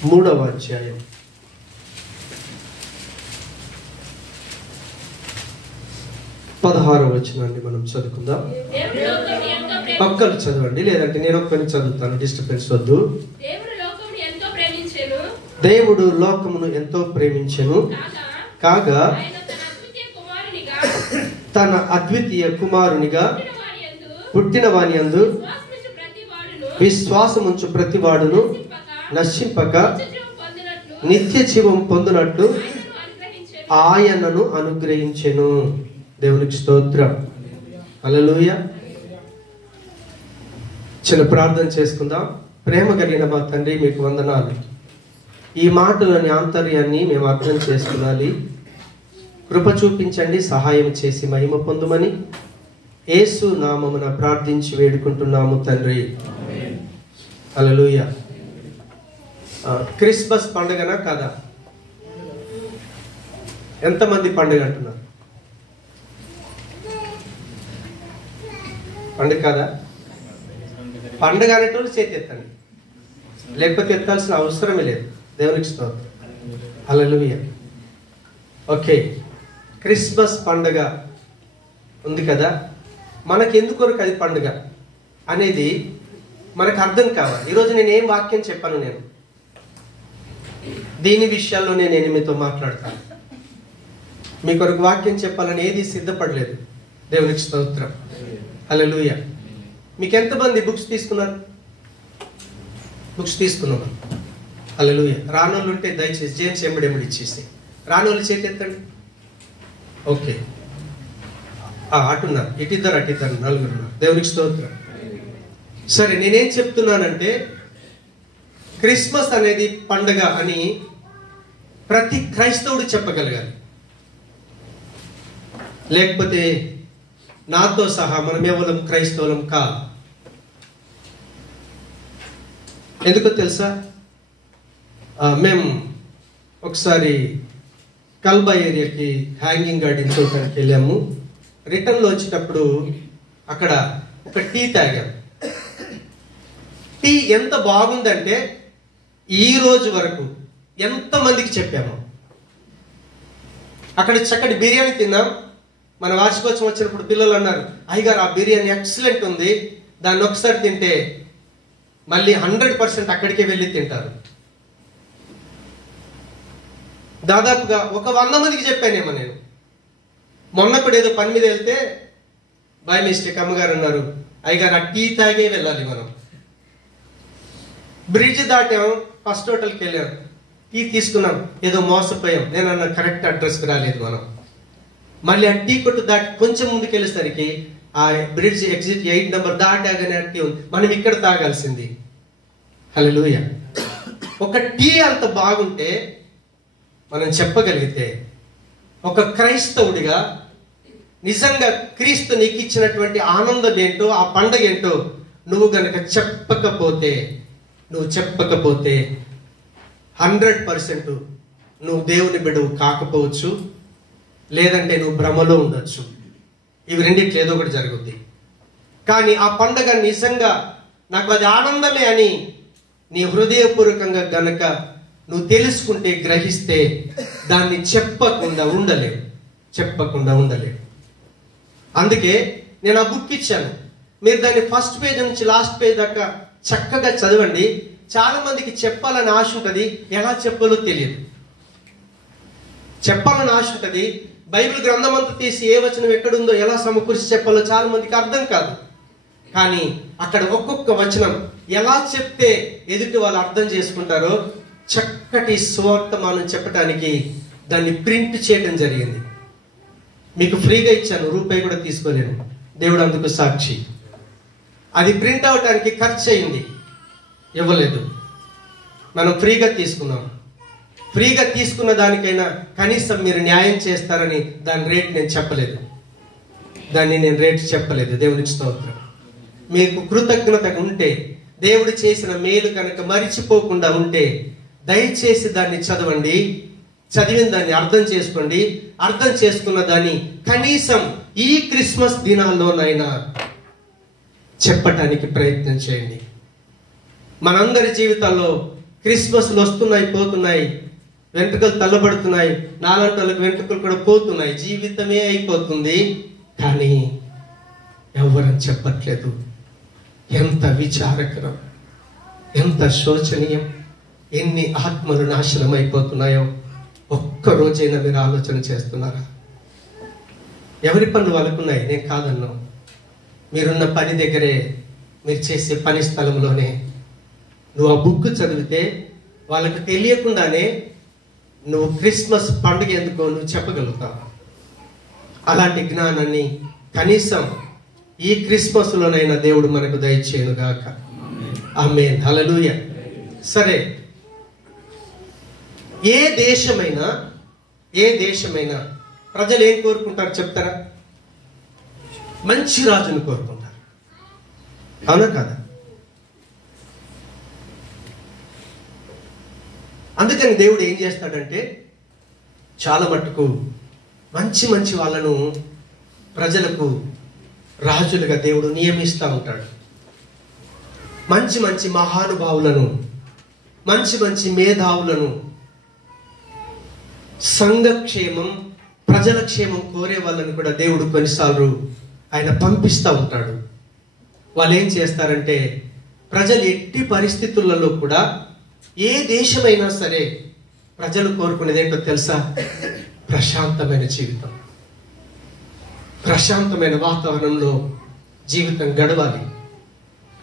3వ అధ్యాయం 16వ వచనాన్ని మనం చదువుకుందాం. ఒక్కరు చదవండి, లేదంటే నేను ఒక్కరిని చదువుతాను, డిస్టర్బెన్స్ వద్దు. దేవుడు లోకమును ఎంతో ప్రేమించెను కాగా తన అద్వితీయ కుమారునిగా పుట్టిన వాని యందు విశ్వాసముంచు ప్రతివాడును నశింపక నిత్య జీవం పొందునట్లు ఆయనను అనుగ్రహించెను. దేవునికి స్తోత్రం. హల్లెలూయా. చిన్న ప్రార్థన చేసుకుందాం. ప్రేమ కలిగిన మా తండ్రి, మీకు వందనాలు. ఈ మాటలోని ఆంతర్యాన్ని మేము అర్థం చేసుకోవాలి. కృప చూపించండి, సహాయం చేసి మహిమ పొందుమని యేసు నామమున ప్రార్థించి వేడుకుంటున్నాము తండ్రి. హల్లెలూయా. క్రిస్మస్ పండుగనా కాదా? ఎంతమంది పండుగ అంటున్నారు? పండుగ కాదా? పండుగ అనేటోళ్ళు చేతి ఎత్తండి, లేకపోతే ఎత్తాల్సిన అవసరమే లేదు. దేవునికి స్తోత్రం. హల్లెలూయా. ఓకే, క్రిస్మస్ పండుగ ఉంది కదా, మనకి ఎందుకొరకు అది పండుగ అనేది మనకు అర్థం కావాలి. ఈరోజు నేను ఏం వాక్యం చెప్పాను, నేను దీని విషయాల్లోనే నేను మీతో మాట్లాడతాను. మీ కొరకు వాక్యం చెప్పాలని ఏది సిద్ధపడలేదు. దేవునికి స్తోత్రం. హల్లెలూయా. మీకు ఎంతమంది బుక్స్ తీసుకున్నారు? బుక్స్ తీసుకున్నాం. హల్లెలూయా. రానోళ్ళు ఉంటే దయచేసి జేమ్స్ ఎంబడెంబడి ఇచ్చేసి, రానోళ్ళు చేతి ఎత్తండి. ఓకే, అటున్నారు, ఇటిద్దరు అటిద్దరు, నలుగురు. దేవునికి స్తోత్రం. సరే, నేనేం చెప్తున్నానంటే క్రిస్మస్ అనేది పండగ అని ప్రతి క్రైస్తవుడు చెప్పగలగాలి. లేకపోతే నాతో సహా మనం కేవలం క్రైస్తవులం కాదు. ఎందుకో తెలుసా? మేము ఒకసారి కల్బా ఏరియాకి హ్యాంగింగ్ గార్డెన్ చూడటానికి వెళ్ళాము. రిటర్న్లో వచ్చేటప్పుడు అక్కడ ఒక టీ తాగాము. టీ ఎంత బాగుందంటే ఈ రోజు వరకు ఎంతమందికి చెప్పాము. అక్కడ చక్కటి బిర్యానీ తిన్నాం. మన వార్షికోత్సవం వచ్చినప్పుడు పిల్లలు అన్నారు, అయ్యగారు ఆ బిర్యానీ ఎక్సలెంట్ ఉంది, దాన్ని ఒకసారి తింటే మళ్ళీ 100% అక్కడికే వెళ్ళి తింటారు. దాదాపుగా ఒక 100 మందికి చెప్పానేమో నేను. మొన్న కూడా ఏదో పని మీద వెళ్తే బై మిస్టేక్ అమ్మగారు అన్నారు, అయ్యగారు ఆ టీ తాగే వెళ్ళాలి మనం. బ్రిడ్జ్ దాటాం, ఫస్ట్ హోటల్కి వెళ్ళాం, టీ తీసుకున్నాం, ఏదో మోసపోయాం. నేను అన్న కరెక్ట్ అడ్రస్కి రాలేదు మనం. మళ్ళీ ఆ టీ కొట్టు దాటి కొంచెం ముందుకు వెళ్ళేసరికి ఆ బ్రిడ్జ్ ఎగ్జిట్ 8 నెంబర్ దాటాగానే టీ ఉంది, మనం ఇక్కడ తాగాల్సింది. హల్లెలూయా. ఒక టీ అంత బాగుంటే మనం చెప్పగలిగితే, ఒక క్రైస్తవుడిగా నిజంగా క్రీస్తు నీకు ఇచ్చినటువంటి ఆనందం ఏంటో, ఆ పండగ ఏంటో నువ్వు గనక చెప్పకపోతే 100% నువ్వు దేవుని బిడ్డవు కాకపోవచ్చు, లేదంటే నువ్వు భ్రమలో ఉండొచ్చు. ఇవి రెండిట్లో ఏదో ఒకటి జరుగుద్ది. కానీ ఆ పండగ నిజంగా నాకు అది ఆనందమే అని నీ హృదయపూర్వకంగా గనక నువ్వు తెలుసుకుంటే, గ్రహిస్తే, దాన్ని చెప్పకుండా ఉండలేవు. అందుకే నేను ఆ బుక్ ఇచ్చాను. మీరు దాన్ని ఫస్ట్ పేజ్ నుంచి లాస్ట్ పేజ్ దాకా చక్కగా చదవండి. చాలా మందికి చెప్పాలని ఆశ ఉంటుంది, ఎలా చెప్పాలో తెలియదు. చెప్పాలని ఆశ ఉంటుంది, బైబిల్ గ్రంథం అంతా తీసి ఏ వచనం ఎక్కడుందో ఎలా సమకూర్చి చెప్పాలో చాలా మందికి అర్థం కాదు. కానీ అక్కడ ఒక్కొక్క వచనం ఎలా చెప్తే ఎదుటి వాళ్ళు అర్థం చేసుకుంటారో చక్కటి సువార్తమానం చెప్పడానికి దాన్ని ప్రింట్ చేయడం జరిగింది. మీకు ఫ్రీగా ఇచ్చాను, రూపాయి కూడా తీసుకోలేను, దేవుడు అందుకు సాక్షి. అది ప్రింట్ అవటానికి ఖర్చు అయింది, ఇవ్వలేదు. మనం ఫ్రీగా తీసుకున్నాం. ఫ్రీగా తీసుకున్న దానికైనా కనీసం మీరు న్యాయం చేస్తారని దాని రేట్ నేను చెప్పలేదు. దేవునికి స్తోత్రం. మీకు కృతజ్ఞత ఉంటే, దేవుడు చేసిన మేలు కనుక మరిచిపోకుండా ఉంటే, దయచేసి దాన్ని చదవండి. చదివిన దాన్ని అర్థం చేసుకోండి. అర్థం చేసుకున్న దాన్ని కనీసం ఈ క్రిస్మస్ దినాల్లోనైనా చెప్పటానికి ప్రయత్నం చేయండి. మనందరి జీవితాల్లో క్రిస్మస్లు వస్తున్నాయి, పోతున్నాయి, వెంట్రుకలు తల్లబడుతున్నాయి, నాలాంటి వాళ్ళకి వెంట్రుకలు కూడా పోతున్నాయి, జీవితమే అయిపోతుంది. కానీ ఎవరని చెప్పట్లేదు. ఎంత విచారకరం, ఎంత శోచనీయం. ఎన్ని ఆత్మలు నాశనం అయిపోతున్నాయో ఒక్కరోజైనా మీరు ఆలోచన చేస్తున్నారా? ఎవరి పనులు వాళ్ళకున్నాయి, నేను కాదన్నా. మీరున్న పని దగ్గరే, మీరు చేసే పని స్థలంలోనే నువ్వు ఆ బుక్ చదివితే వాళ్ళకి తెలియకుండానే నువ్వు క్రిస్మస్ పండుగ ఎందుకో నువ్వు చెప్పగలుగుతావు. అలాంటి జ్ఞానాన్ని కనీసం ఈ క్రిస్మస్లోనైనా దేవుడు మనకు దయచేయునుగాక. ఆమేన్, హల్లెలూయా. సరే, ఏ దేశమైనా ప్రజలు ఏం కోరుకుంటారు చెప్తారా? మంచి రాజును కోరుకుంటారు, అవునా కదా? అందుకని దేవుడు ఏం చేస్తాడంటే చాలా మట్టుకు మంచి వాళ్ళను ప్రజలకు రాజులుగా దేవుడు నియమిస్తూ ఉంటాడు. మంచి మహానుభావులను, మంచి మేధావులను, సంఘక్షేమం, ప్రజల క్షేమం కోరే వాళ్ళని కూడా దేవుడు కొన్నిసార్లు ఆయన పంపిస్తూ ఉంటాడు. వాళ్ళు ఏం చేస్తారంటే ప్రజలు ఎట్టి పరిస్థితులలో కూడా, ఏ దేశమైనా సరే ప్రజలు కోరుకునేది ఏంటో తెలుసా? ప్రశాంతమైన జీవితం, ప్రశాంతమైన వాతావరణంలో జీవితం గడవాలి.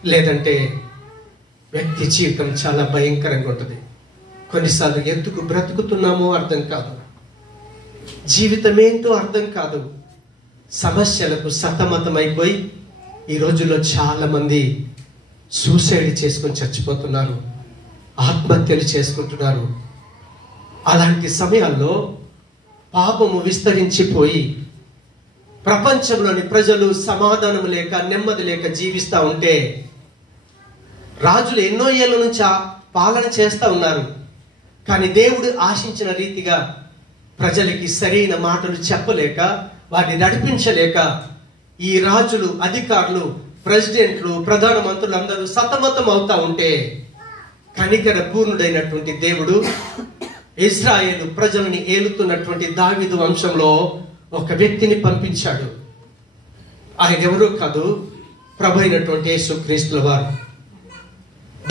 లేదంటే వ్యక్తి జీవితం చాలా భయంకరంగా ఉంటుంది. కొన్నిసార్లు ఎందుకు బ్రతుకుతున్నామో అర్థం కాదు, జీవితం ఏంటో అర్థం కాదు. సమస్యలకు సతమతమైపోయి ఈ రోజుల్లో చాలా మంది సూసైడ్ చేసుకొని చచ్చిపోతున్నారు, ఆత్మహత్యలు చేసుకుంటున్నారు. అలాంటి సమయాల్లో పాపము విస్తరించిపోయి ప్రపంచంలోని ప్రజలు సమాధానం లేక, నెమ్మది లేక జీవిస్తూ ఉంటే, రాజులు ఎన్నో ఏళ్ళ నుంచి పాలన చేస్తూ ఉన్నారు. కానీ దేవుడు ఆశించిన రీతిగా ప్రజలకి సరైన మాటలు చెప్పలేక, వాటిని నడిపించలేక ఈ రాజులు, అధికారులు, ప్రెసిడెంట్లు, ప్రధానమంత్రులు అందరూ సతమతం అవుతా ఉంటే, కనికర పూర్ణుడైనటువంటి దేవుడు ఇశ్రాయేలు ప్రజల్ని ఏలుతున్నటువంటి దావీదు వంశంలో ఒక వ్యక్తిని పంపించాడు. ఆయన ఎవరూ కాదు, ప్రభు అయినటువంటి యేసు క్రీస్తుల వారు.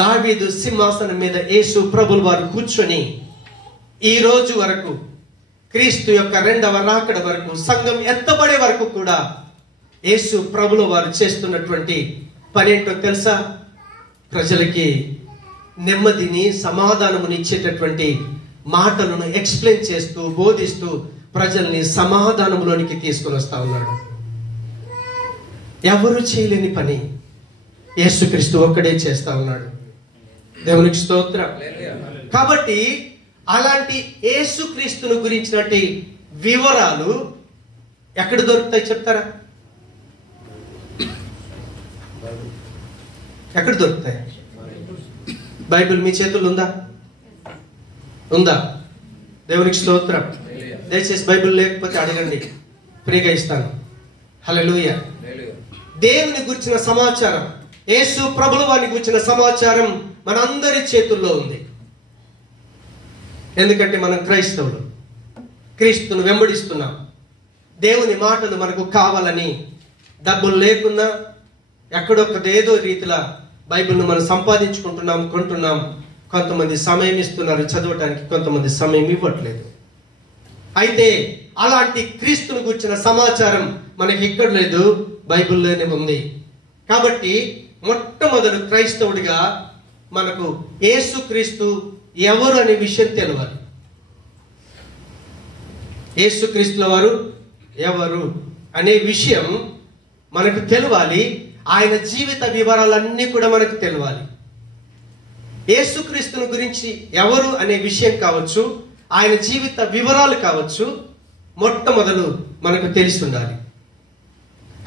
దావీదు సింహాసనం మీద యేసు ప్రభుల వారు కూర్చొని ఈ రోజు వరకు, క్రీస్తు యొక్క రెండవ రాకడ వరకు, సంఘం ఎత్తబడే వరకు కూడా యేసు ప్రభుల వారు చేస్తున్నటువంటి పని ఏంటో తెలుసా? ప్రజలకి నెమ్మదిని, సమాధానముని ఇచ్చేటటువంటి మాటలను ఎక్స్ప్లెయిన్ చేస్తూ, బోధిస్తూ ప్రజల్ని సమాధానంలోనికి తీసుకుని వస్తా ఉన్నాడు. ఎవరు చేయలేని పని యేసుక్రీస్తు ఒక్కడే చేస్తా ఉన్నాడు. దేవునికి స్తోత్రం. కాబట్టి అలాంటి యేసుక్రీస్తును గురించినటువంటి వివరాలు ఎక్కడ దొరుకుతాయి చెప్తారా? ఎక్కడ దొరుకుతాయి? బైబిల్ మీ చేతుల్లో ఉందా? దేవునికి స్తోత్రం. దయచేసి బైబిల్ లేకపోతే అడగండి, ఫ్రీగా ఇస్తాను. హల్లెలూయా. దేవుని గురించిన సమాచారం, యేసు ప్రభుల వారిని గురించిన సమాచారం మనందరి చేతుల్లో ఉంది. ఎందుకంటే మనం క్రైస్తవులు, క్రీస్తును వెంబడిస్తున్నాం. దేవుని మాటలు మనకు కావాలని డబ్బులు లేకున్నా ఎక్కడొక్కదేదో రీతిలో బైబిల్ను మనం సంపాదించుకుంటున్నాం, కొంటున్నాం. కొంతమంది సమయం ఇస్తున్నారు చదవటానికి, కొంతమంది సమయం ఇవ్వట్లేదు. అయితే అలాంటి క్రీస్తును గురించిన సమాచారం మనకి ఇక్కడ లేదు, బైబిల్లోనే ఉంది. కాబట్టి మొట్టమొదటి క్రైస్తవుడిగా మనకు యేసుక్రీస్తు ఎవరు అనే విషయం తెలవాలి. యేసుక్రీస్తుల వారు ఎవరు అనే విషయం మనకు తెలవాలి. ఆయన జీవిత వివరాలన్నీ కూడా మనకు తెలవాలి. యేసుక్రీస్తుని గురించి ఎవరు అనే విషయం కావచ్చు, ఆయన జీవిత వివరాలు కావచ్చు, మొట్టమొదలు మనకు తెలిసి ఉండాలి.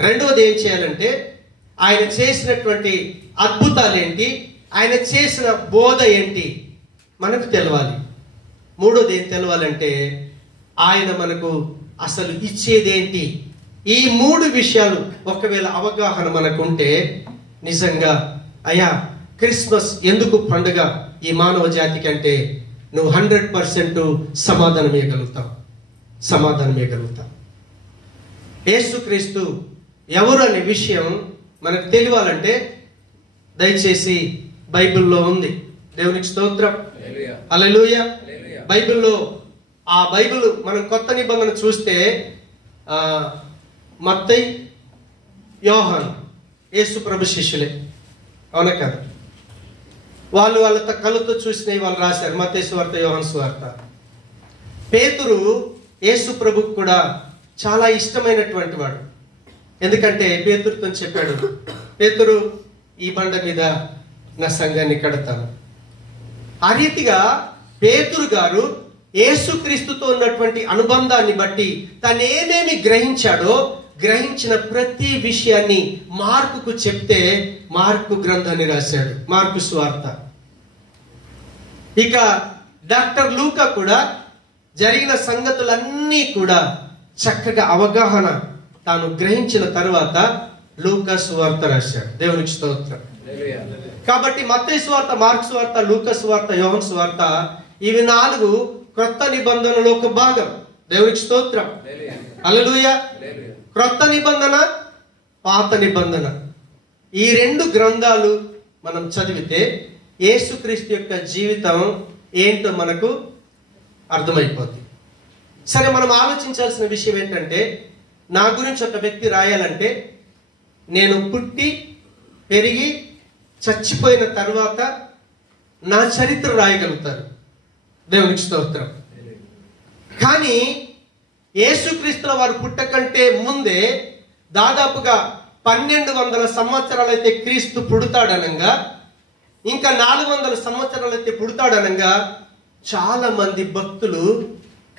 రెండవది ఏం చేయాలంటే ఆయన చేసినటువంటి అద్భుతాలు ఏంటి, ఆయన చేసిన బోధ ఏంటి మనకు తెలవాలి. మూడోది ఏం తెలవాలంటే ఆయన మనకు అసలు ఇచ్చేదేంటి. ఈ మూడు విషయాలు ఒకవేళ అవగాహన మనకుంటే నిజంగా అయ్యా క్రిస్మస్ ఎందుకు పండుగ ఈ మానవ జాతి కంటే నువ్వు 100% సమాధానం ఇవ్వగలుగుతావు. యేసుక్రీస్తు ఎవరు అనే విషయం మనకు తెలియాలంటే దయచేసి బైబిల్లో ఉంది. దేవునికి స్తోత్రం. హల్లెలూయా. బైబిల్లో ఆ బైబిల్ మనం కొత్త నిబంధన చూస్తే మత్తయి, యోహాను యేసు ప్రభు శిష్యులే, అవునా కదా? వాళ్ళ కళ్ళతో చూసినవి వాళ్ళు రాశారు. మత్తయి సువార్త, యోహాను సువార్త. పేతురు యేసు ప్రభుకు కూడా చాలా ఇష్టమైనటువంటి వాడు. ఎందుకంటే పేతురుతో చెప్పాడు, పేతురు ఈ బండ మీద నా సంఘాన్ని కడతాను. ఆ రీతిగా పేతురు గారు యేసుక్రీస్తుతో ఉన్నటువంటి అనుబంధాన్ని బట్టి తను ఏమేమి గ్రహించాడో గ్రహించిన ప్రతి విషయాన్ని మార్కుకు చెప్తే మార్కు గ్రంథాన్ని రాశాడు, మార్కు సువార్త. ఇక డాక్టర్ లూకా కూడా జరిగిన సంగతులన్నీ కూడా చక్కగా అవగాహన తాను గ్రహించిన తర్వాత లూకా సువార్త రాశాడు. దేవునికి స్తోత్రం. కాబట్టి మత్తయి సువార్త, మార్కు సువార్త, లూకా సువార్త, యోహాను సువార్త, ఇవి 4 క్రొత్త నిబంధనలో ఒక భాగం. దేవునికి స్తోత్రం. హల్లెలూయా. క్రొత్త నిబంధన, పాత నిబంధన, ఈ 2 గ్రంథాలు మనం చదివితే యేసుక్రీస్తు యొక్క జీవితం ఏంటో మనకు అర్థమైపోతుంది. సరే, మనం ఆలోచించాల్సిన విషయం ఏంటంటే, నా గురించి ఒక వ్యక్తి రాయాలంటే నేను పుట్టి పెరిగి చచ్చిపోయిన తర్వాత నా చరిత్ర రాయగలుగుతారు. దేవునికి స్తోత్రం. కానీ యేసుక్రీస్తుల వారు పుట్టకంటే ముందే దాదాపుగా 1200 సంవత్సరాలైతే క్రీస్తు పుడతాడనంగా, ఇంకా 400 సంవత్సరాలైతే పుడతాడనంగా చాలా మంది భక్తులు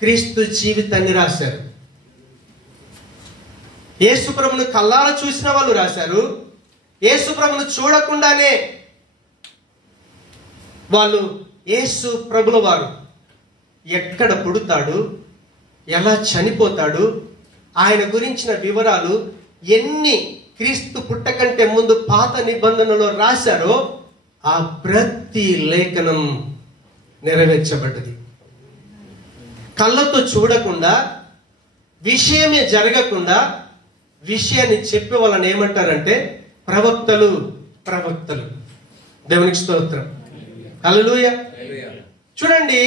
క్రీస్తు జీవితాన్ని రాశారు. యేసు ప్రభువును కళ్ళారా చూసిన వాళ్ళు రాశారు. యేసు ప్రభువును చూడకుండానే వాళ్ళు యేసు ప్రభుల వారు ఎక్కడ పుడతాడు, ఎలా చనిపోతాడు, ఆయన గురించిన వివరాలు ఎన్ని క్రీస్తు పుట్టకంటే ముందు పాత నిబంధనలో రాశారో ఆ ప్రతి లేఖనం నెరవేర్చబడ్డది. కళ్ళతో చూడకుండా, విషయమే జరగకుండా విషయాన్ని చెప్పే వాళ్ళని ఏమంటారంటే ప్రవక్తలు. దేవునికి స్తోత్రం. హల్లెలూయా. చూడండి,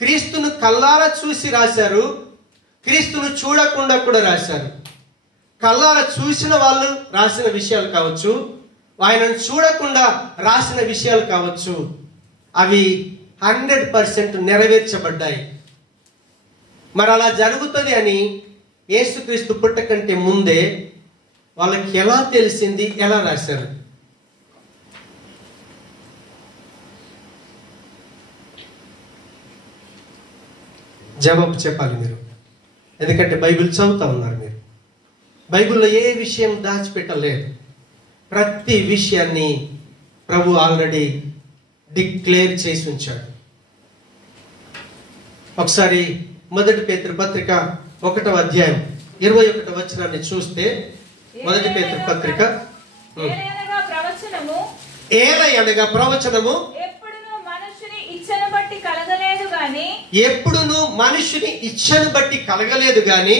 క్రీస్తును కళ్ళారా చూసి రాశారు, క్రీస్తును చూడకుండా కూడా రాశారు. కళ్ళారా చూసిన వాళ్ళు రాసిన విషయాలు కావచ్చు, ఆయనను చూడకుండా రాసిన విషయాలు కావచ్చు, అవి 100% నెరవేర్చబడ్డాయి. మరి అలా జరుగుతుంది అని యేసుక్రీస్తు పుట్టకంటే ముందే వాళ్ళకి ఎలా తెలిసింది, ఎలా రాశారు? జవాబు చెప్పాలి మీరు, ఎందుకంటే బైబిల్ చదువుతా ఉన్నారు మీరు. బైబిల్లో ఏ విషయం దాచిపెట్టలేదు. ప్రతి విషయాన్ని ప్రభు ఆల్రెడీ డిక్లేర్ చేసి ఉంచాడు. ఒకసారి 1 పేతురు పత్రిక 1వ అధ్యాయం 21వ వచనాన్ని చూస్తే, 1 పేతురు పత్రిక, ఏలయనగా ప్రవచనము ఎప్పుడును మనుషుని ఇచ్చను బట్టి కలగలేదు గాని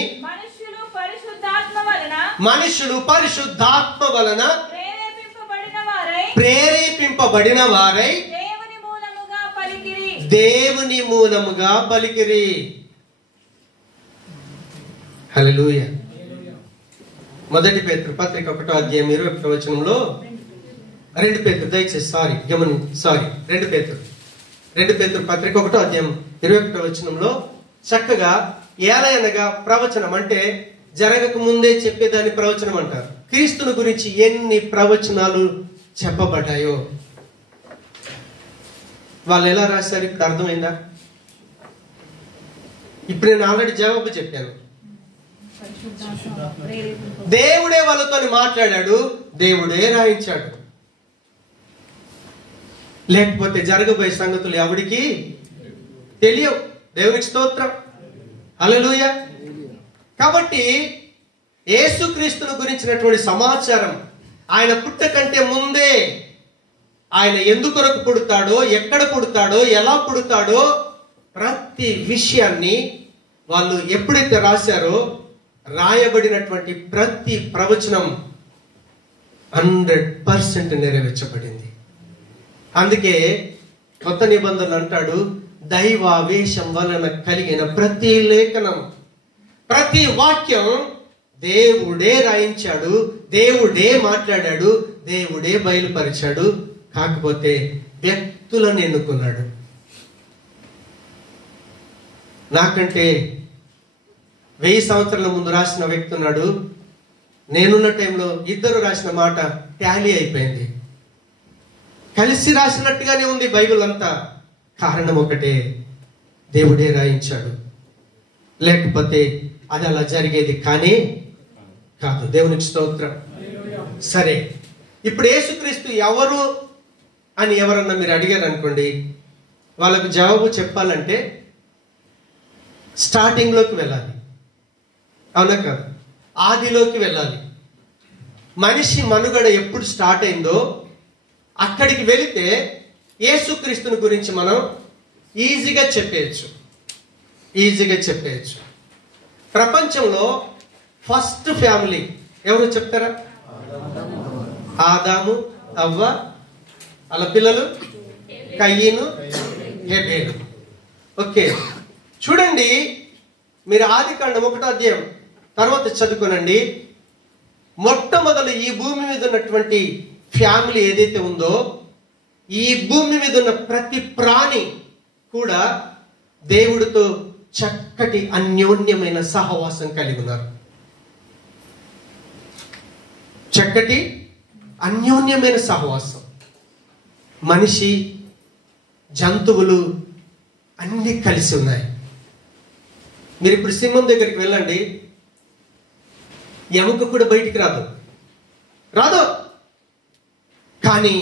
మనుషులు పరిశుద్ధాత్మ వలన ప్రేరేపింపబడిన వారై దేవుని మూలముగా పలికిరి. హల్లెలూయా. 1 పేతురు పత్రిక 1వ అధ్యాయం 21వ వచనంలో 2 పేతురు, దయచేసి 2 పేతురు పత్రిక 1వ అధ్యాయం 21వ వచనంలో చక్కగా ఏలయనగా ప్రవచనం అంటే జరగక ముందే చెప్పేదాన్ని ప్రవచనం అంటారు. క్రీస్తుని గురించి ఎన్ని ప్రవచనాలు చెప్పబడ్డాయో వాళ్ళు ఎలా రాశారు? ఇప్పుడు అర్థమైందా? ఇప్పుడు నేను ఆల్రెడీ జవాబు చెప్పాను. దేవుడే వాళ్ళతో మాట్లాడాడు, దేవుడే రాయించాడు. లేకపోతే జరగబోయే సంగతులు ఎవడికి తెలియవు. దేవునికి స్తోత్రం. హల్లెలూయా. కాబట్టి యేసుక్రీస్తును గురించినటువంటి సమాచారం ఆయన పుట్టకంటే ముందే ఆయన ఎందుకొరకు పుడతాడో, ఎక్కడ పుడతాడో, ఎలా పుడతాడో ప్రతి విషయాన్ని వాళ్ళు ఎప్పుడైతే రాశారో, రాయబడినటువంటి ప్రతి ప్రవచనం 100% నెరవేర్చబడింది. అందుకే కొత్త నిబంధనలు అంటాడు, దైవావేశం వలన కలిగిన ప్రతి లేఖనం, ప్రతి వాక్యం దేవుడే రాయించాడు, దేవుడే మాట్లాడాడు, దేవుడే బయలుపరిచాడు. కాకపోతే వ్యక్తులను ఎన్నుకున్నాడు. నాకంటే 1000 సంవత్సరాల ముందు రాసిన వ్యక్తి ఉన్నాడు. నేనున్న టైంలో ఇద్దరు రాసిన మాట టాలీ అయిపోయింది. కలిసి రాసినట్టుగానే ఉంది బైబిల్ అంతా. కారణం ఒకటే, దేవుడే రాయించాడు. లేకపోతే అది అలా జరిగేది కానీ కాదు. దేవునికి స్తోత్రం. సరే, ఇప్పుడు యేసుక్రీస్తు ఎవరు అని ఎవరన్నా మీరు అడిగారు అనుకోండి, వాళ్ళకు జవాబు చెప్పాలంటే స్టార్టింగ్లోకి వెళ్ళాలి. అవునా కాదు? ఆదిలోకి వెళ్ళాలి. మనిషి మనుగడ ఎప్పుడు స్టార్ట్ అయిందో అక్కడికి వెళితే యేసుక్రీస్తుని గురించి మనం ఈజీగా చెప్పేయచ్చు. ప్రపంచంలో ఫస్ట్ ఫ్యామిలీ ఎవరు చెప్తారా? ఆదాము, అవ్వ, వాళ్ళ పిల్లలు కయ్యను, హేబేలు. ఓకే, చూడండి, మీరు ఆదికాండం 1వ అధ్యాయం తర్వాత చదువుకోనండి. మొట్టమొదలు ఈ భూమి మీద ఉన్నటువంటి ఫ్యామిలీ ఏదైతే ఉందో, ఈ భూమి మీద ఉన్న ప్రతి ప్రాణి కూడా దేవుడితో చక్కటి అన్యోన్యమైన సహవాసం కలిగి ఉన్నారు. చక్కటి అన్యోన్యమైన సహవాసం. మనిషి, జంతువులు అన్నీ కలిసి ఉన్నాయి. మీరు ఇప్పుడు సింహం దగ్గరికి వెళ్ళండి, ఎముక కూడా బయటికి రాదు. కానీ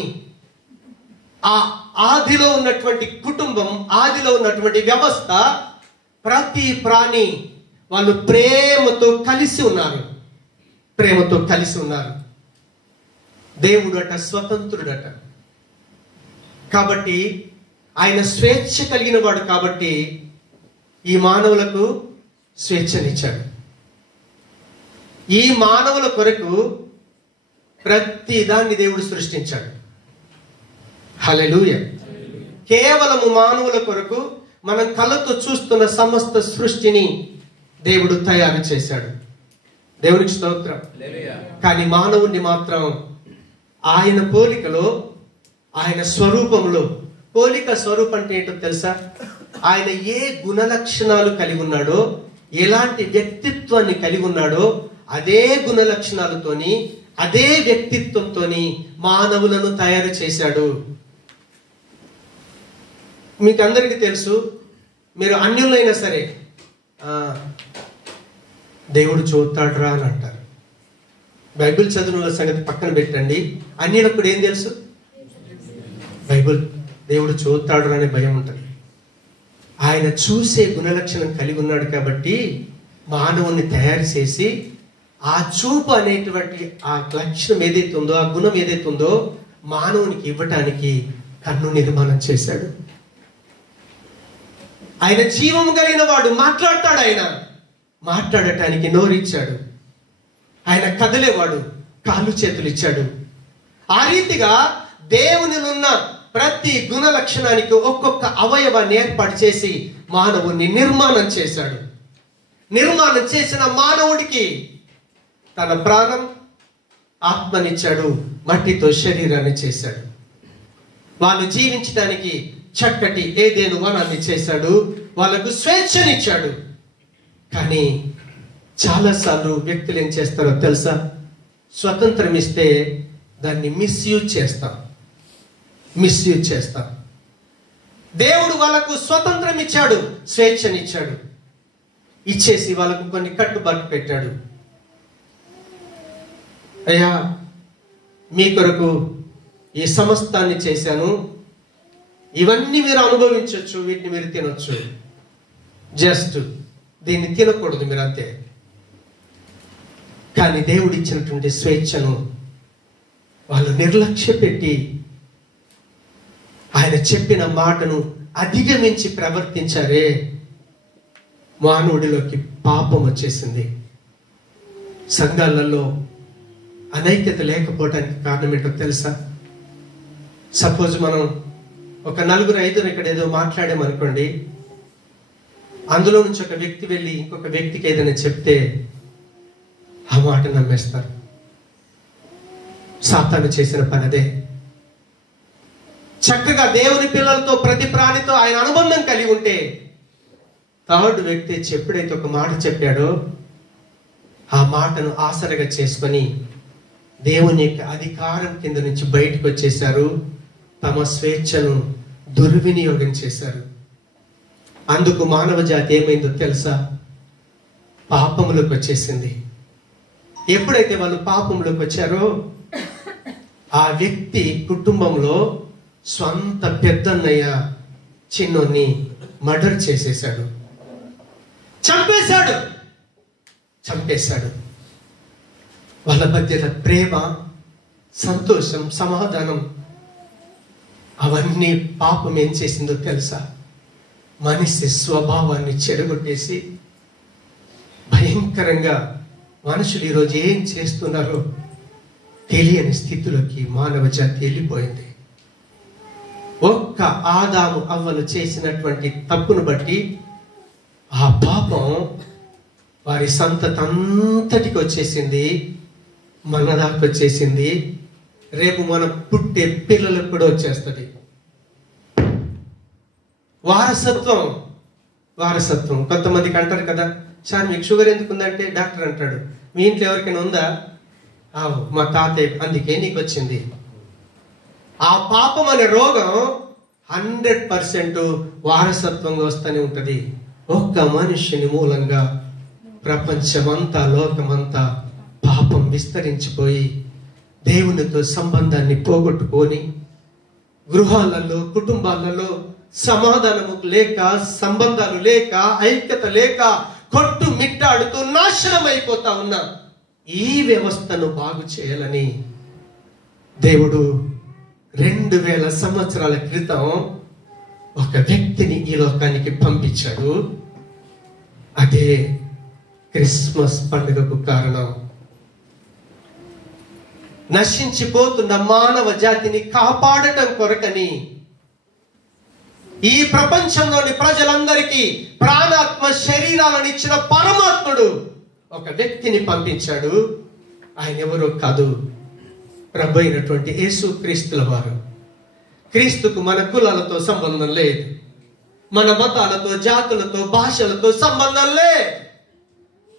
ఆ ఆదిలో ఉన్నటువంటి కుటుంబం, ఆదిలో ఉన్నటువంటి వ్యవస్థ, ప్రతి ప్రాణి వాళ్ళు ప్రేమతో కలిసి ఉన్నారు. దేవుడు అట స్వతంత్రుడట. కాబట్టి ఆయన స్వేచ్ఛ కలిగిన వాడు. కాబట్టి ఈ మానవులకు స్వేచ్ఛనిచ్చాడు. ఈ మానవుల కొరకు ప్రతి దాన్ని దేవుడు సృష్టించాడు. హల్లెలూయా. కేవలము మానవుల కొరకు మనం కళ్ళతో చూస్తున్న సమస్త సృష్టిని దేవుడు తయారు చేశాడు. దేవునికి స్తోత్రం. కానీ మానవుణ్ణి మాత్రం ఆయన పోలికలో, ఆయన స్వరూపంలో, పోలిక స్వరూపం అంటే ఏంటో తెలుసా? ఆయన ఏ గుణలక్షణాలు కలిగి ఉన్నాడో, ఎలాంటి వ్యక్తిత్వాన్ని కలిగి ఉన్నాడో, అదే గుణలక్షణాలతోని, అదే వ్యక్తిత్వంతోని మానవులను తయారు చేశాడు. మీకు అందరికీ తెలుసు, మీరు అన్యులైనా సరే దేవుడు చూస్తాడురా అని అంటారు. బైబిల్ చదివిన సంగతి పక్కన పెట్టండి, అన్యులకు కూడా ఏం తెలుసు? బైబిల్ దేవుడు చూస్తాడు అనే భయం ఉంటుంది. ఆయన చూసే గుణలక్షణం కలిగి ఉన్నాడు కాబట్టి మానవుని తయారు చేసి ఆ చూపు అనేటువంటి ఆ లక్షణం ఏదైతే ఉందో, ఆ గుణం ఏదైతే ఉందో మానవునికి ఇవ్వటానికి కన్ను నిర్మాణం చేశాడు. ఆయన జీవం కలిగిన వాడు, మాట్లాడతాడు. ఆయన మాట్లాడటానికి నోరిచ్చాడు. ఆయన కదిలేవాడు, కాళ్ళు చేతులు ఇచ్చాడు. ఆ రీతిగా దేవునిలున్న ప్రతి గుణ లక్షణానికి ఒక్కొక్క అవయవాన్ని ఏర్పాటు చేసి మానవుని నిర్మాణం చేశాడు. నిర్మాణం చేసిన మానవుడికి తన ప్రాణం, ఆత్మనిచ్చాడు, మట్టితో శరీరాన్ని చేశాడు. వాళ్ళు జీవించడానికి చక్కటి ఏదేను వనాన్ని చేశాడు, వాళ్ళకు స్వేచ్ఛనిచ్చాడు. కానీ చాలాసార్లు వ్యక్తులు ఏం చేస్తారో తెలుసా? స్వతంత్రం ఇస్తే దాన్ని మిస్యూజ్ చేస్తాం. దేవుడు వాళ్ళకు స్వతంత్రం ఇచ్చాడు, స్వేచ్ఛనిచ్చాడు. ఇచ్చేసి వాళ్ళకు కొన్ని కట్టుబాట్లు పెట్టాడు. అయ్యా, మీ కొరకు ఈ సమస్తాన్ని చేశాను, ఇవన్నీ మీరు అనుభవించవచ్చు, వీటిని మీరు తినొచ్చు, జస్ట్ దీన్ని తినకూడదు మీరు, అంతే. కానీ దేవుడు ఇచ్చినటువంటి స్వేచ్ఛను వాళ్ళు నిర్లక్ష్య పెట్టి ఆయన చెప్పిన మాటను అధిగమించి ప్రవర్తించారే, మానవుడిలోకి పాపం వచ్చేసింది. సంఘాలలో అనైక్యత లేకపోవడానికి కారణం ఏంటో తెలుసా? సపోజ్ మనం ఒక 4-5 ఇక్కడ ఏదో మాట్లాడామనుకోండి, అందులో నుంచి ఒక వ్యక్తి వెళ్ళి ఇంకొక వ్యక్తికి ఏదైనా చెప్తే ఆ మాట నమ్మేస్తారు. సాతాను చేసిన పని అదే. చక్కగా దేవుని పిల్లలతో, ప్రతి ప్రాణితో ఆయన అనుబంధం కలిగి ఉంటే, థర్డ్ వ్యక్తి ఎప్పుడైతే ఒక మాట చెప్పాడో ఆ మాటను ఆసరగా చేసుకొని దేవుని యొక్క అధికారం కింద నుంచి బయటకు వచ్చేశారు. తమ స్వేచ్ఛను దుర్వినియోగం చేశారు. అందుకు మానవ జాతి ఏమైందో తెలుసా? పాపములకు వచ్చేసింది. ఎప్పుడైతే వాళ్ళు పాపములకు వచ్చారో ఆ వ్యక్తి కుటుంబంలో స్వంత పెద్దన్నయ్య చిన్నోన్ని మర్డర్ చేసేశాడు, చంపేశాడు. వాళ్ళ మధ్యలో ప్రేమ, సంతోషం, సమాధానం అవన్నీ పాపం ఏం చేసిందో తెలుసా? మనిషి స్వభావాన్ని చెడగొట్టేసి భయంకరంగా మనుషులు ఈరోజు ఏం చేస్తున్నారో తెలియని స్థితిలోకి మానవ జాతి వెళ్ళిపోయింది. ఒక్క ఆదాము అవ్వలు చేసినటువంటి తప్పును బట్టి ఆ పాపం వారి సంతతంతటికి వచ్చేసింది, మన దాకా వచ్చేసింది. రేపు మనం పుట్టే పిల్లలకు కూడా వచ్చేస్తుంది. వారసత్వం కొంతమందికి అంటారు కదా, సార్ మీకు షుగర్ ఎందుకు ఉందంటే డాక్టర్ అంటాడు, మీ ఇంట్లో ఎవరికైనా ఉందా? మా తాతయ్య, అందుకే నీకు వచ్చింది. ఆ పాపం అనే రోగం 100% వారసత్వంగా వస్తూనే ఉంటది. ఒక్క మనుష్యుని మూలంగా ప్రపంచమంతా, లోకమంతా పాపం విస్తరించిపోయి దేవునితో సంబంధాన్ని పోగొట్టుకొని గృహాలలో, కుటుంబాలలో సమాధానము లేక, సంబంధాలు లేక, ఐక్యత లేక కొట్టు మిట్టాడుతూ నాశనం అయిపోతా ఉన్న ఈ వ్యవస్థను బాగు చేయాలని దేవుడు 2000 సంవత్సరాల క్రితం ఒక వ్యక్తిని ఈ లోకానికి పంపించాడు. అదే క్రిస్మస్ పండుగకు కారణం. నశించిపోతున్న మానవ జాతిని కాపాడటం కొరకని ఈ ప్రపంచంలోని ప్రజలందరికీ ప్రాణాత్మ శరీరాలను ఇచ్చిన పరమాత్ముడు ఒక వ్యక్తిని పంపించాడు. ఆయన ఎవరో కాదు, ప్రభు అయినటువంటి యేసు క్రీస్తుల వారు. క్రీస్తుకు మన కులాలతో సంబంధం లేదు, మన మతాలతో, జాతులతో, భాషలతో సంబంధం లేదు.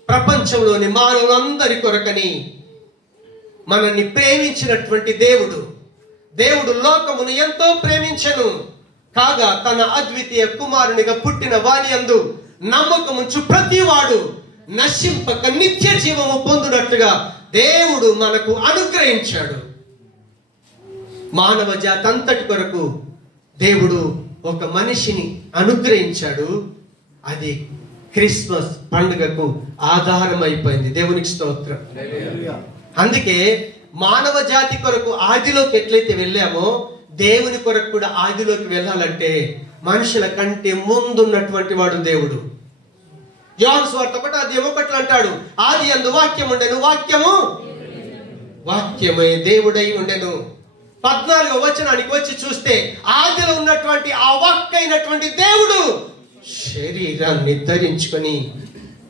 ప్రపంచంలోని మానవులందరి కొరకని మనల్ని ప్రేమించినటువంటి దేవుడు లోకమును ఎంతో ప్రేమించెను కాగా తన అద్వితీయ కుమారునిగా పుట్టిన వాని యందు నమ్మకముంచు ప్రతివాడు నశింపక నిత్య జీవము పొందునట్లుగా దేవుడు మనకు అనుగ్రహించాడు. మానవ జాతి అంతటి కొరకు దేవుడు ఒక మనిషిని అనుగ్రహించాడు. అది క్రిస్మస్ పండుగకు ఆధారం అయిపోయింది. దేవునికి స్తోత్రం. అందుకే మానవ జాతి కొరకు ఆదిలోకి ఎట్లయితే వెళ్ళామో దేవుని కొరకు కూడా ఆదిలోకి వెళ్ళాలంటే మనుషుల కంటే ముందున్నటువంటి వాడు దేవుడు. యోహాను సువార్త 1:1 అంటాడు, ఆది యందు వాక్యం ఉండెను, వాక్యమై దేవుడై ఉండెను. 14వ వచనానికి వచ్చి చూస్తే ఆదిలో ఉన్నటువంటి ఆ వాక్కైనటువంటి దేవుడు శరీరాన్ని ధరించుకొని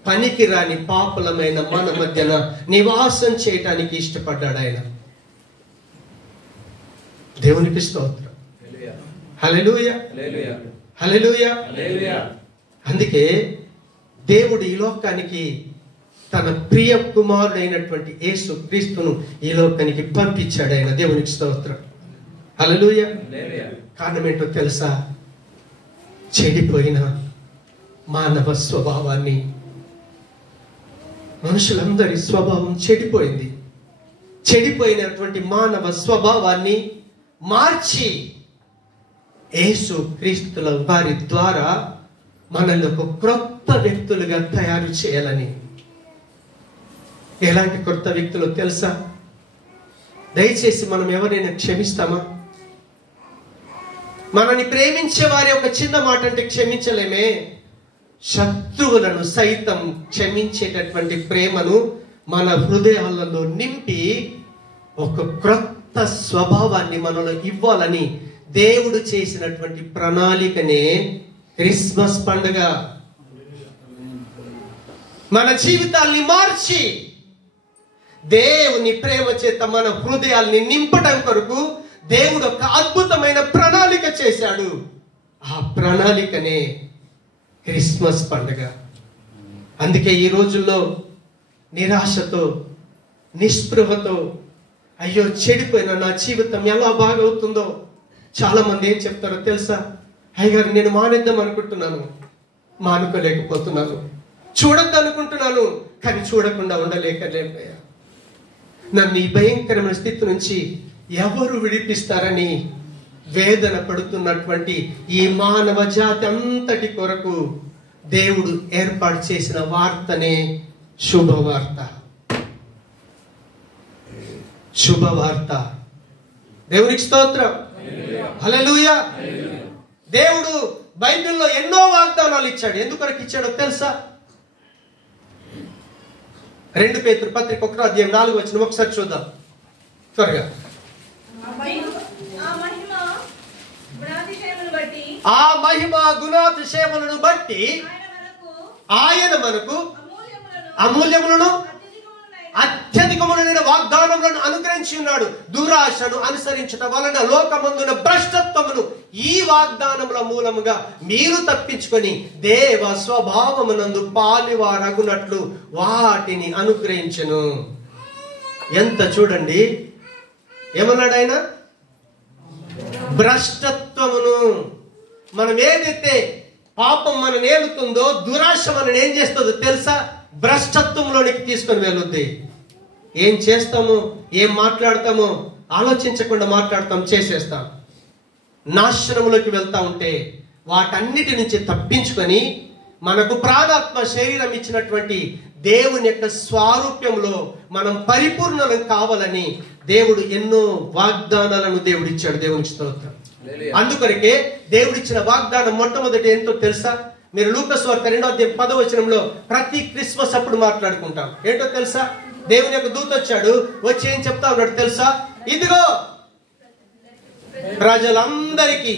పనికిరాని పాపులమైన మన మధ్యన నివాసం చేయటానికి ఇష్టపడ్డాడు ఆయన. దేవునికి స్తోత్రం. హల్లెలూయా, హల్లెలూయా. అందుకే దేవుడు ఈ లోకానికి తన ప్రియ కుమారుడైనటువంటి యేసు క్రీస్తును ఈ లోకానికి పంపించాడు ఆయన. దేవునికి స్తోత్రం. హల్లెలూయా. కారణం ఏంటో తెలుసా? చెడిపోయిన మానవ స్వభావాన్ని, మనుషులందరి స్వభావం చెడిపోయింది. చెడిపోయినటువంటి మానవ స్వభావాన్ని మార్చి యేసు క్రీస్తుల వారి ద్వారా మనల్ని ఒక క్రొత్త వ్యక్తులుగా తయారు చేయాలని. ఎలాంటి కొత్త వ్యక్తులు తెలుసా? దయచేసి మనం ఎవరైనా క్షమిస్తామా? మనని ప్రేమించే వారి ఒక చిన్న మాట అంటే క్షమించలేమే, శత్రువులను సైతం క్షమించేటటువంటి ప్రేమను మన హృదయాలలో నింపి ఒక క్రొత్త స్వభావాన్ని మనలో ఇవ్వాలని దేవుడు చేసినటువంటి ప్రణాళికనే క్రిస్మస్ పండుగ. మన జీవితాల్ని మార్చి దేవుని ప్రేమ చేత మన హృదయాల్ని నింపడం కొరకు దేవుడు ఒక అద్భుతమైన ప్రణాళిక చేశాడు. ఆ ప్రణాళికనే క్రిస్మస్ పండుగ. అందుకే ఈ రోజుల్లో నిరాశతో, నిస్పృహతో, అయ్యో చెడిపోయిన నా జీవితం ఎలా బాగవుతుందో, చాలా మంది ఏం చెప్తారో తెలుసా? అయ్యగారు నేను మానేద్దాం అనుకుంటున్నాను, మానుకోలేకపోతున్నాను, చూడద్దు అనుకుంటున్నాను, కానీ చూడకుండా ఉండలేకపోయా. నన్ను ఈ భయంకరమైన స్థితి నుంచి ఎవరు విడిపిస్తారని వేదన పడుతున్నటువంటి ఈ మానవ జాతి అంతటి కొరకు దేవుడు ఏర్పాటు చేసిన వార్తనే శుభవార్త. శుభవార్త. దేవునికి స్తోత్రం. హల్లెలూయా. దేవుడు బైబిల్లో ఎన్నో వాగ్దానాలు ఇచ్చాడు. ఎందుకొరకు ఇచ్చాడో తెలుసా? 2 పేతురు పత్రిక 1వ అధ్యాయం 4వ వచనం ఒకసారి చూద్దాం త్వరగా. ఆ మహిమ గుణాతిశయములను బట్టి ఆయన మనకు అమూల్యములను అత్యధికములైన వాగ్దానములను అనుగ్రహించి ఉన్నాడు. దురాశను అనుసరించడం వలన లోకమందున భ్రష్టత్వమును ఈ వాగ్దానముల మూలముగా మీరు తప్పించుకొని దేవ స్వభావమునందు పాలివారగునట్లు వాటిని అనుగ్రహించును. ఎంత చూడండి, ఏమన్నాడు ఆయన? భ్రష్టత్వమును. మనం ఏదైతే పాపం మనం ఏలుతుందో, దురాశ మనం ఏం చేస్తుందో తెలుసా? భ్రష్టత్వంలోనికి తీసుకొని వెళ్ళుద్ది. ఏం చేస్తామో, ఏం మాట్లాడతామో ఆలోచించకుండా మాట్లాడతాం, చేసేస్తాం. నాశనములోకి వెళ్తా ఉంటే వాటన్నిటి నుంచి తప్పించుకొని మనకు ప్రాణాత్మ శరీరం ఇచ్చినటువంటి దేవుని యొక్క స్వారూప్యంలో మనం పరిపూర్ణం కావాలని దేవుడు ఎన్నో వాగ్దానాలను దేవుడు ఇచ్చాడు. దేవునికి స్తోత్రం. అందుకొరకే దేవుడిచ్చిన వాగ్దానం మొట్టమొదటి ఏంటో తెలుసా? మీరు లూకా సువార్త 2వ అధ్యాయం 10వ వచనంలో ప్రతి క్రిస్మస్ అప్పుడు మాట్లాడుకుంటాం. ఏంటో తెలుసా? దేవుని యొక్క దూత వచ్చాడు, వచ్చి ఏం చెప్తా ఉన్నాడు తెలుసా? ఇదిగో ప్రజలందరికీ,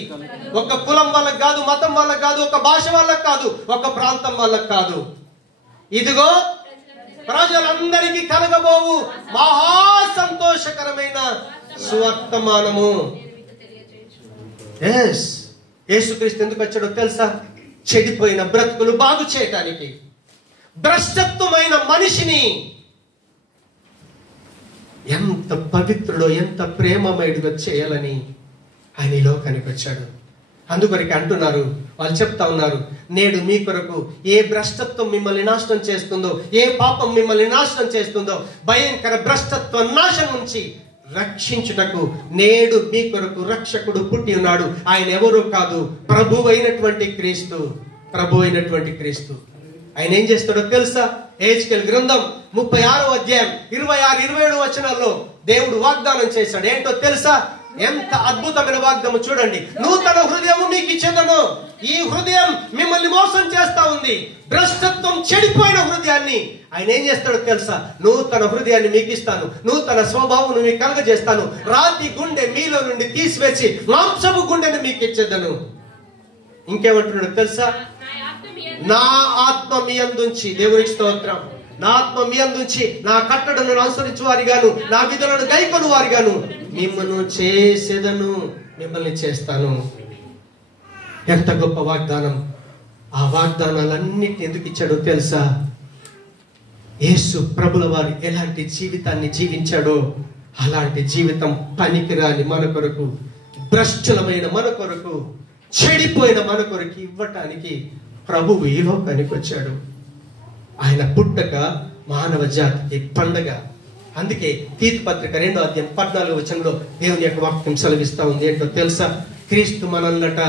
ఒక కులం వాళ్ళకి కాదు, మతం వాళ్ళకి కాదు, ఒక భాష వాళ్ళకి కాదు, ఒక ప్రాంతం వాళ్ళకి కాదు, ఇదిగో ప్రజలందరికీ కలగబోవు మహా సంతోషకరమైన సువర్తమానము. యేసుక్రీస్తు ఎందుకు వచ్చాడో తెలుసా? చెడిపోయిన బ్రతుకులు బాగు చేయటానికి, భ్రష్టత్వమైన మనిషిని ఎంత పవిత్రుడో, ఎంత ప్రేమమయుడిగా చేయాలని ఆయన ఈ లోకానికి వచ్చాడు. అందుకొరకు అంటున్నారు, వాళ్ళు చెప్తా ఉన్నారు, నేడు మీ కొరకు ఏ భ్రష్టత్వం మిమ్మల్ని నాశనం చేస్తుందో, ఏ పాపం మిమ్మల్ని నాశనం చేస్తుందో, భయంకర భ్రష్టత్వ నాశనం నుంచి రక్షించుటకు నేడు మీ కొరకు రక్షకుడు పుట్టి ఉన్నాడు. ఆయన ఎవరో కాదు, ప్రభు అయినటువంటి క్రీస్తు. ప్రభు అయినటువంటి క్రీస్తు. ఆయన ఏం చేస్తాడో తెలుసా? హెజ్కేలు గ్రంథం 36వ అధ్యాయం 26-27 వచనాల్లో దేవుడు వాగ్దానం చేశాడు. ఏంటో తెలుసా? ఎంత అద్భుతమైన వాగ్దానం చూడండి. నూతన హృదయము మీకు ఇచ్చేదను. ఈ హృదయం మిమ్మల్ని మోసం చేస్తా ఉంది. భ్రష్టత్వం చెడిపోయిన హృదయాన్ని ఆయన ఏం చేస్తాడో తెలుసా? నూతన హృదయాన్ని మీకు ఇస్తాను, నూతన స్వభావం మీకు కలగజేస్తాను, రాతి గుండె మీలో నుండి తీసివేసి మాంసపు గుండెని మీకు ఇచ్చేదను. ఇంకేమంటున్నాడు తెలుసా? నా ఆత్మ మీ అందుంచి, దేవునికి స్తోత్రం, నా ఆత్మ మీ అందుంచి నా కట్టడను అనుసరించు వారిగాను, నా విధులను గైకొను వారిగాను మిమ్మల్ని చేసేదను, మిమ్మల్ని చేస్తాను. ఎంత గొప్ప వాగ్దానం! ఆ వాగ్దానాలన్నిటిని ఎందుకు ఇచ్చాడో తెలుసా? యేసు ప్రభుల వారు ఎలాంటి జీవితాన్ని జీవించాడో అలాంటి జీవితం పనికిరాని మన కొరకు, భ్రష్టులమైన మన కొరకు, చెడిపోయిన మన కొరకు ఇవ్వటానికి ప్రభువు ఈ లోకానికి వచ్చాడు. ఆయన పుట్టక మానవ జాతికి పండగ. అందుకే తీతు పత్రిక 2వ అధ్యాయం 14వ వచనంలో దేవుని యొక్క వాక్యం సెలవిస్తా ఉంది. ఏంటో తెలుసా? క్రీస్తు మనల్నట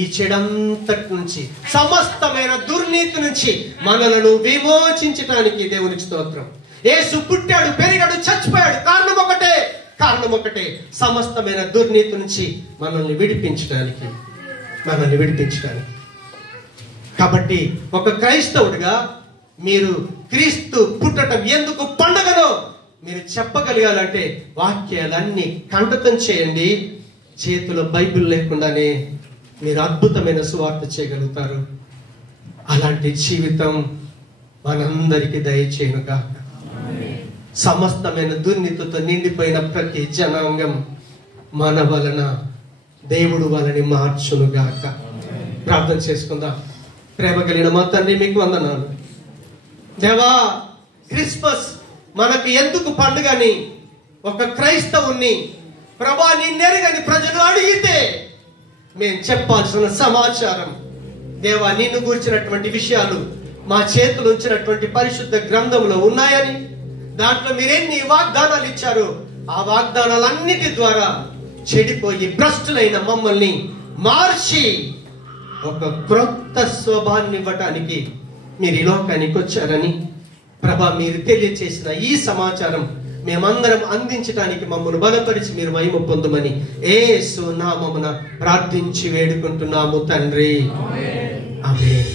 ఈ చెడంతటి నుంచి, సమస్తమైన దుర్నీతి నుంచి మనలను విమోచించటానికి, దేవునికి స్తోత్రం, యేసు పుట్టాడు, పెరిగాడు, చచ్చిపోయాడు. కారణం ఒకటే, సమస్తమైన దుర్నీతి నుంచి మనల్ని విడిపించడానికి. మనల్ని విడిపించడానికి. కాబట్టి ఒక క్రైస్తవుడిగా మీరు క్రీస్తు పుట్టడం ఎందుకు పండగనో మీరు చెప్పగలగాలంటే వాక్యాలన్నీ కంఠతం చేయండి. చేతిలో బైబిల్ లేకుండానే మీరు అద్భుతమైన సువార్త చేయగలుగుతారు. అలాంటి జీవితం మనందరికీ దయచేయునుగాక. సమస్తమైన దుర్నీతితో నిండిపోయిన ప్రతి జనాంగం మన వలన దేవుడు వాళ్ళని మార్చునుగాక. ప్రార్థన చేసుకుందాం. ప్రేమ కలిగిన మా తండ్రి, మీకు వందనాలు దేవా. క్రిస్మస్ మనకు ఎందుకు పండుగని ఒక క్రైస్తవుని ప్రభా నిన్నెరగని ప్రజలు అడిగితే మేము చెప్పాల్సిన సమాచారం దేవా, నిన్ను గూర్చినటువంటి విషయాలు మా చేతులు ఉంచినటువంటి పరిశుద్ధ గ్రంథంలో ఉన్నాయని, దాంట్లో మీరెన్ని వాగ్దానాలు ఇచ్చారో ఆ వాగ్దానాలన్నిటి ద్వారా చెడిపోయి భ్రష్టులైన మమ్మల్ని మార్చి ఒక క్రొత్త స్వభావాన్ని ఇవ్వటానికి మీరు ఈ లోకానికి వచ్చారని ప్రభా, మీరు తెలియచేసిన ఈ సమాచారం మేమందరం అందించడానికి మమ్మల్ని బలపరిచి మీరు మహిమ పొందమని యేసు నామమున ప్రార్థించి వేడుకుంటున్నాము తండ్రి. ఆమేన్.